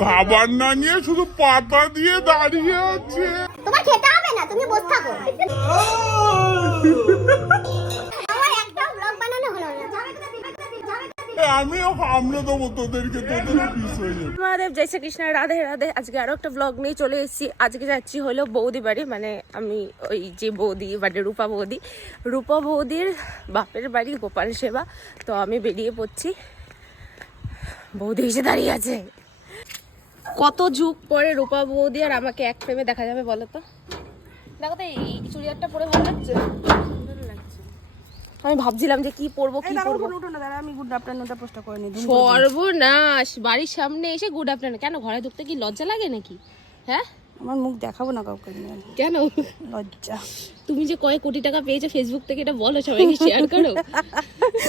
খাবার না নিয়ে শুধু পাতা দিয়ে দাঁড়িয়ে আছে। তোমার খেতে হবে না, তুমি বসে থাকো। আমার একটা ব্লগ বানানো হলো না। আমিও হামলে দেবো তোদেরকে, তোদেরও পিস হয়ে যাবে। মহাদেব, জয় শ্রীকৃষ্ণ, রাধে রাধে। আজকে আরো একটা ব্লগ নিয়ে চলে এসেছি। আজকে যাচ্ছি হলো বৌদি বাড়ি, মানে আমি ওই যে বৌদি মানে রূপা বৌদির বাপের বাড়ি গোপাল সেবা। তো আমি বেরিয়ে পড়ছি, বৌদি এসে দাঁড়িয়ে আছে। কত যুগ পরে রূপা বৌদি আর আমাকে এক ফ্রেমে দেখা যাবে বলো তো? দেখো তো এই চুড়িদারটা পরে ভালো লাগছে। আমি ভাবছিলাম যে কি পরবো কি পরবো। আমি গুড আফটারনুনটা পোস্ট করে নি। সর্বনাশ, বাড়ির সামনে এসে গুড আফটারনুন কেন? ঘরে ঢুকতে কি লজ্জা লাগে নাকি? হ্যাঁ, আমার মুখ দেখাবো না কাউকে, কেন? লজ্জা। তুমি যে কয়েক কোটি টাকা পেয়েছো ফেসবুক থেকে, এটা বলো, সবাইকে শেয়ার করো।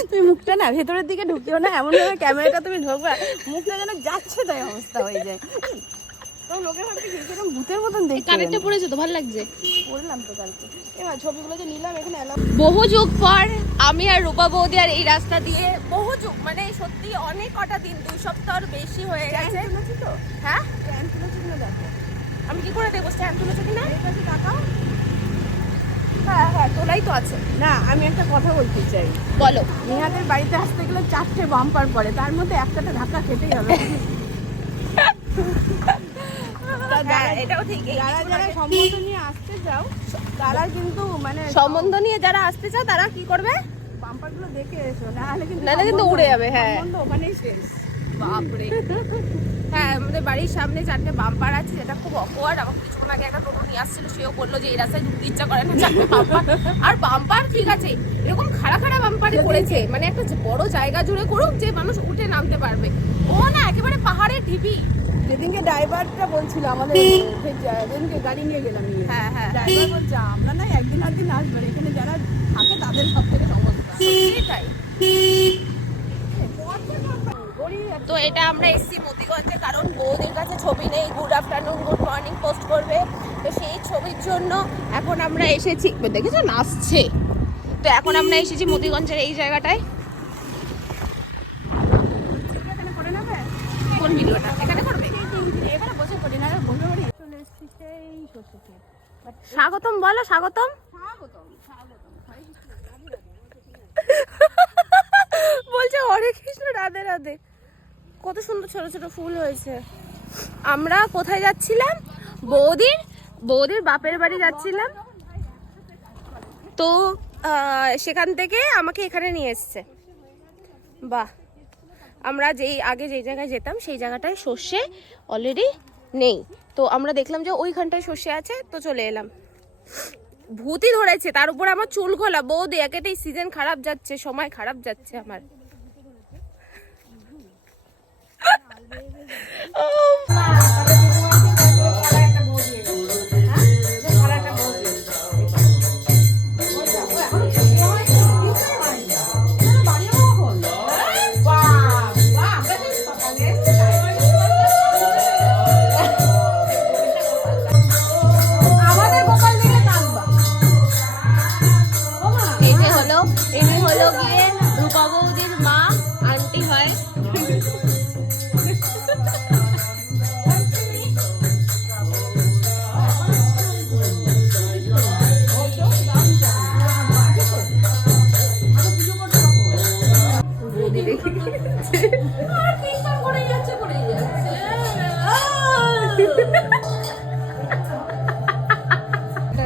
তুমি মুখটা না ভেতরের দিকে ঢুকিও না, এমন ভাবে ক্যামেরাটা তুমি ঢোকবা মুখটা যেন যাচ্ছে তাই অবস্থা হয়ে যায়। তো লোকে ভাবছে কি এরকম ভূতের মতন দেখতে। কানেরটা পরেছো তো ভালো লাগছে। পড়লাম তো কালকে। এবার ছবিগুলো যে নিলাম এখানে এলাম। বহু যুগ পর আমি আর রূপা বৌদি আর এই রাস্তা দিয়ে, বহু যুগ মানে সত্যি অনেক কটা দিন, 2 সপ্তাহর বেশি হয়ে গেছে। তো হ্যাঁ, স্ট্যান্ড তুলেছি কিনা দেখো। আমি কি করে দেখবো স্ট্যান্ড তুলেছো কিনা? এই পাশে তাকাও। হ্যাঁ হ্যাঁ, তোলাই তো আছে। না, আমি একটা কথা বলতে চাই। বলো। নিহাদের বাড়িতে আসতে গেলে 4টে বাম্পার পড়ে, তার মধ্যে একটাতে ধাক্কা খেতেই হবে। হ্যাঁ, এটাও ঠিক। যারা যারা সম্বন্ধ নিয়ে আসতে চাও তারা কিন্তু মানে সম্বন্ধ নিয়ে যারা আসতে চাও তারা কি করবে? বাম্পারগুলো দেখে এসো, নাহলে কিন্তু উড়ে যাবে। হ্যাঁ, সম্বন্ধ ওখানেই শেষ। বাপরে। হ্যাঁ, আমাদের বাড়ির সামনে 4টে বাম্পার আছে, যেটা খুব অকওয়ার্ড। আমার কিছুক্ষণ আগে একটা টোটো নিয়ে আসছিল, সেও বললো যে এই রাস্তায় ঢুকতে ইচ্ছা করে না, 4টে বাম্পার। আর বাম্পার ঠিক আছে, এরকম খাড়া খাড়া বাম্পারে করেছে, মানে একটা বড় জায়গা জুড়ে করুক যে মানুষ উঠে নামতে পারবে। ও না, একেবারে পাহাড়ের ঢিবি। যেদিনকে ড্রাইভারটা বলছিল আমাদের, যেদিনকে গাড়ি নিয়ে গেলাম, হ্যাঁ হ্যাঁ, ড্রাইভার বলছে আমরা না একদিন আসবে, এখানে যারা থাকে তাদের সব থেকে সমস্যা। সেটাই। তো এটা আমরা এসছি মতিগঞ্জে, কারণ বৌদির কাছে ছবি নেই, good afternoon good morning post করবে। তো সেই ছবির জন্য এখন আমরা এসেছি, দেখেছো নাচছে। তো এখন আমরা এসেছি মতিগঞ্জের এই জায়গাটায়। এখানে করে নেবে কোন ভিডিওটা এখানে করবে? এখানে বসে করি না, বসে করি। চলে এসেছি সেই সরষে ক্ষেত। স্বাগতম বলো, স্বাগতম। বলছে হরে কৃষ্ণ রাধে রাধে। কত সুন্দর ছোট ছোট ফুল হয়েছে। আমরা কোথায় যাচ্ছিলাম? বৌদির বাপের বাড়ি যাচ্ছিলাম। তো সেখান থেকে আমাকে এখানে নিয়ে এসছে। বাহ, আমরা আগে যেই জায়গায় যেতাম সেই জায়গাটায় সর্ষে অলরেডি নেই। তো আমরা দেখলাম যে ওইখানটায় সর্ষে আছে, তো চলে এলাম। ভূতই ধরেছে, তার উপর আমার চুল খোলা। বৌদি একেতেই সিজন খারাপ যাচ্ছে, সময় খারাপ যাচ্ছে আমার। ইনি হলো গিয়ে রূপা বৌদির মা, আন্টি হয়।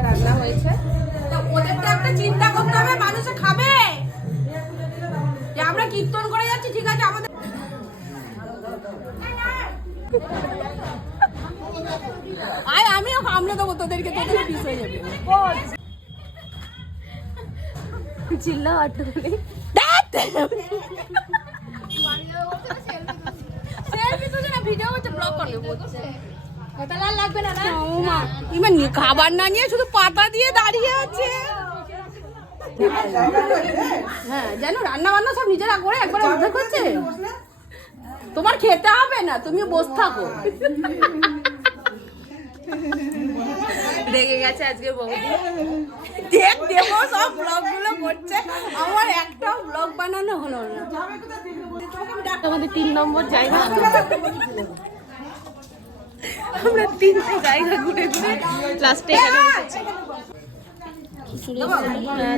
রান্না হয়েছে, ওদেরটা একটা চিন্তা করতে হবে, মানুষে খাবে যে আমরা কীর্তন করে যাচ্ছি, ঠিক আছে আমাদের। আমিও সামনে দেবো তোদেরকে, তোদের পিস হয়ে যাবে। চিল্লা আটুকুনি খাবার না নিয়ে শুধু পাতা দিয়ে দাঁড়িয়ে আছে। হ্যাঁ, যেন রান্না বান্না সব নিজেরা করে একবার অর্ধেক করছে। তোমার খেতে হবে না, তুমি বসে থাকো। রেগে গেছে আজকে বৌদি। দেবো সব ব্লগ গুলো করছে, আমার একটাও ব্লগ বানানো হলো না। আমাদের 3 নম্বর জায়গা। তিনটে জায়গা ঘুরে ঘুরে লাস্টে এখানে বসেছি। খিচুড়ি হ্যাঁ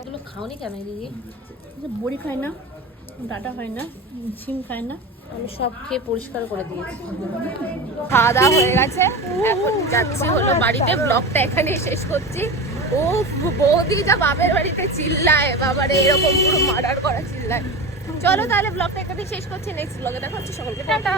এগুলো খাওনি কেন দিদি? বড়ি খায় না, ডাটা খায় না, ঝিম খায় না। আমি সব খেয়ে পরিষ্কার করে দিয়েছি। খাওয়া দাওয়া হয়ে গেছে, এখন যাচ্ছি হলো বাড়িতে। ব্লগটা এখানেই শেষ করছি। ও বৌদি যা বাপের বাড়িতে চিল্লায়, বাবারে এরকম পুরো মার্ডার করা চিল্লায়। চলো তাহলে ব্লগটা এখানেই শেষ করছি, নেক্সট ব্লগে দেখা হচ্ছে। সকলকে টাটা।